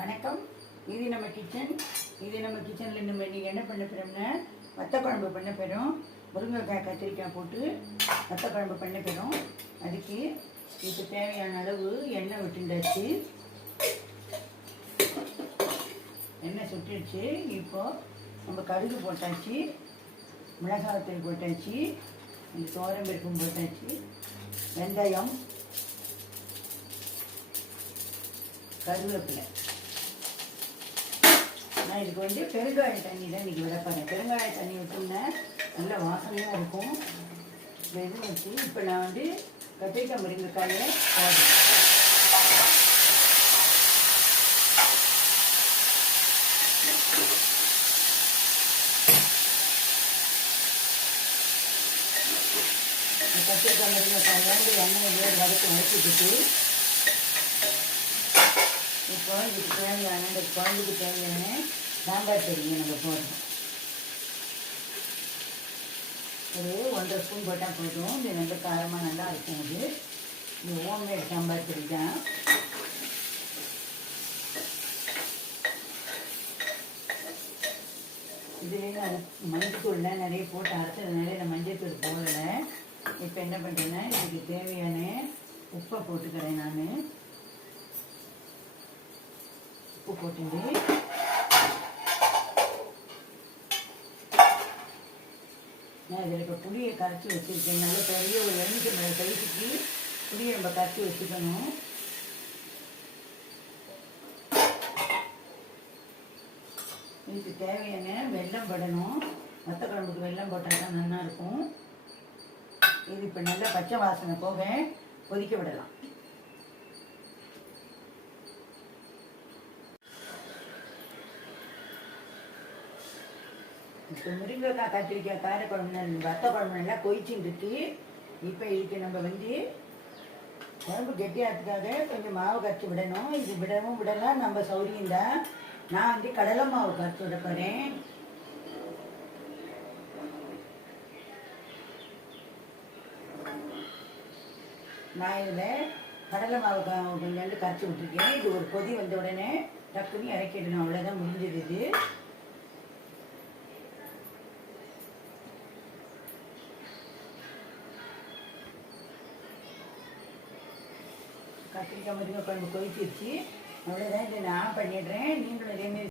வணக்கம். இது நம்ம கிச்சனில் நம்ம இன்றைக்கி என்ன பண்ண போகிறோம்னா வத்த குழம்பு பண்ண போகிறோம். முருங்கைக்காய் கத்திரிக்காய் போட்டு வத்த குழம்பு பண்ண போகிறோம். அதுக்கு இதுக்கு தேவையான அளவு எண்ணெய் விட்டுண்டாச்சு. எண்ணெய் சுட்டுடுச்சு. இப்போது நம்ம கடுகு போட்டாச்சு, மிளகாய்த்தூள் போட்டாச்சு, தோரம் பருப்பும் போட்டாச்சு, வெந்தயம், கருவேப்பிலை. நான் இதுக்கு பெருங்காய தண்ணி தான் இன்றைக்கி விட போகிறேன். பெருங்காய தண்ணி விட்டோம்னா நல்ல வாசனையாக இருக்கும். இது வச்சு இப்போ நான் கத்திரிக்காய் முருங்கைக்காயை போடுறேன். கத்திரிக்காய் முருங்கைக்காயை எண்ணெய் வதக்கிட்டு இப்போ இதுக்கு தேவையான இந்த குழம்புக்கு தேவையான சாம்பார் பொடியை நம்ம போடுறோம். ஒரு 1.5 ஸ்பூன் போட்டால் போதும். இது ரொம்ப காரமாக நல்லா இருக்கும். இது ஹோம்மேட் சாம்பார் பொடி தான். இதுலேயும் மஞ்சத்தூள்லாம் நிறைய போட்டு அரைச்சதுனால நான் மஞ்சத்தூள் போடலை. இப்போ என்ன பண்ணுறேன்னா இதுக்கு தேவையான உப்பை போட்டுக்கிறேன். உப்பு போட்டுட்டு நான் இதில் இப்போ புளியை கரைச்சி வச்சுருக்கேன். நல்ல பெரிய ஒரு எலுமிச்சம்பழம் சைஸுக்கு புளியை நம்ம கரைச்சி வச்சுக்கணும். இதுக்கு தேவையான வெல்லம் போடணும். வத்த குழம்புக்கு வெல்லம் போட்டால் தான் நல்லா இருக்கும். இது இப்போ நல்லா பச்சை வாசனை போக கொதிக்க விடலாம். இப்போ முருங்கைக்காய் கத்திரிக்காய் காரக்குழம்பு வத்த குழம்பு நல்லா கொதிச்சுட்டு இருக்கு. இப்போ இதுக்கு நம்ம குழம்பு கெட்டியாகிறதுக்காக கொஞ்சம் மாவு கரைச்சி விடணும். இது விடலாம் நம்ம சௌரியம் தான். நான் கடலை மாவு கரைச்சி விட போகிறேன். நான் இதில் கடலை மாவு கொஞ்சோண்டு கரைச்சி விட்டுருக்கேன். இது ஒரு கொதி வந்த உடனே டக்குன்னு இறக்கிடணும். அவ்வளோதான், முடிஞ்சது. இது கத்திரிக்காய் முருங்கை குழம்பு கொதிச்சிருச்சு. அவ்வளோதான். இதை நான் பண்ணிடுறேன். நீங்களும் இதேமாரி